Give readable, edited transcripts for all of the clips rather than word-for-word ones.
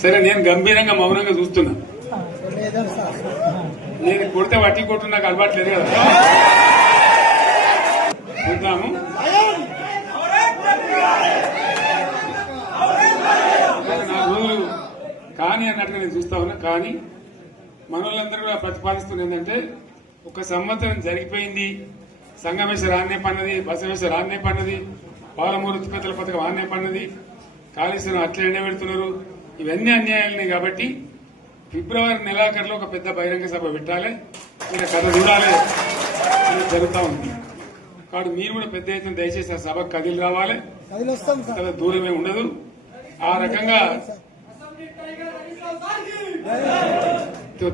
సరే నేను గంభీరంగా మౌనంగా చూస్తున్నా. నేను కొడితే వట్టి కొట్టు నాకు అలవాట్లేదు కదా. చూద్దాము. నాకు కానీ అన్నట్టుగా నేను చూస్తా ఉన్నా. కానీ మనోళ్ళందరూ కూడా ప్రతిపాదిస్తుంది ఏంటంటే, ఒక సంవత్సరం జరిగిపోయింది, సంగమేశ్వర ఆన్నే పన్నది, బసవేశ్వర ఆన్నే పన్నది, పాలమూరు ఉత్పత్తుల పథకం ఆన్నే పన్నది, కాళేశ్వరం అట్లా ఎండబెడుతున్నారు, ఇవన్నీ అన్యాయాలని. కాబట్టి ఫిబ్రవరి నెలాఖరులో ఒక పెద్ద బహిరంగ సభ పెట్టాలి, మీరు కథ చూడాలి అని జరుగుతూ ఉంది. కాబట్టి మీరు కూడా పెద్ద ఎత్తున దయచేసి ఆ సభకు కదిలి రావాలి, కదా దూరమే ఉండదు. ఆ రకంగా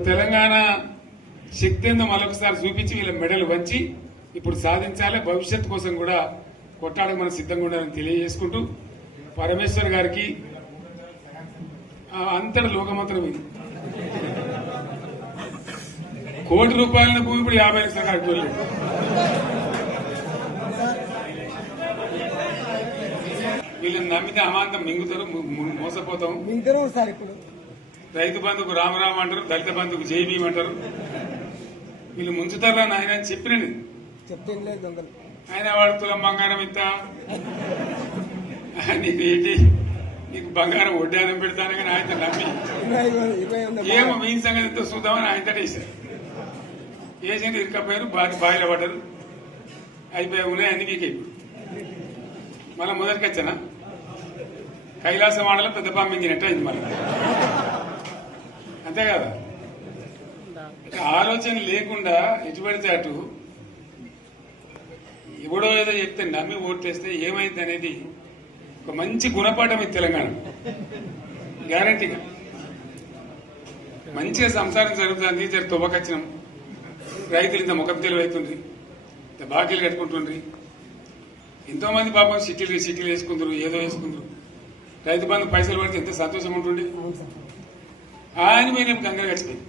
తెలంగాణ శక్తి ఏందో మరొకసారి చూపించి వీళ్ళ మెడలు వంచి ఇప్పుడు సాధించాలి. భవిష్యత్తు కోసం కూడా కొట్టాడకు మనం సిద్ధంగా ఉండాలని తెలియజేసుకుంటూ, పరమేశ్వర్ గారికి అంతటి లోకమంత్రం ఇది. కోటి రూపాయల భూమి ఇప్పుడు 50 లక్షల కట్టుకోలేదు. వీళ్ళని నమ్మితే అమాంతం మింగుతారు, మోసపోతాం. రైతు బంధుకు రామరామ అంటారు, దళిత బంధుకు జై భీమ్ అంటారు. వీళ్ళు ముంచుతారా నాయన అని చెప్పినండి. ఆయన వాడు తులం బంగారం ఇస్తా, నీకు ఏంటి, నీకు బంగారం వడ్డానం పెడతాను కానీ ఆయన నమ్మి ఏమో మీ సంగతి ఎంతో చూద్దామని ఆయన వేశారు. వేసింది ఇరుకపోయారు, బాయిలో పడ్డారు, అయిపోయి ఉన్నాయి అన్ని మీకు. ఇప్పుడు మళ్ళీ మొదటికి వచ్చానా కైలాసం ఆడలో పెద్ద పంపించినట్టు అయింది మళ్ళీ. అంతే కదా, ఆలోచన లేకుండా ఎటు పడితే అటు ఎవడో ఏదో చెప్తే నమ్మి ఓట్లేస్తే ఏమైంది అనేది ఒక మంచి గుణపాఠం ఇది తెలంగాణ. గ్యారంటీగా మంచిగా సంసారం జరుగుతుంది. జర తువ్వకచ్చినాం, రైతులు ఇంత ముఖం తెలివైతుంది, ఇంత బాకీలు కట్టుకుంటుండ్రి. ఎంతో మంది పాపం సిటీలు వేసుకుంటారు, ఏదో వేసుకుంటారు. రైతు బంధు పైసలు పడితే ఎంత సంతోషం ఉంటుండే. ఆయన మీద గంగలు గడిచిపోయింది.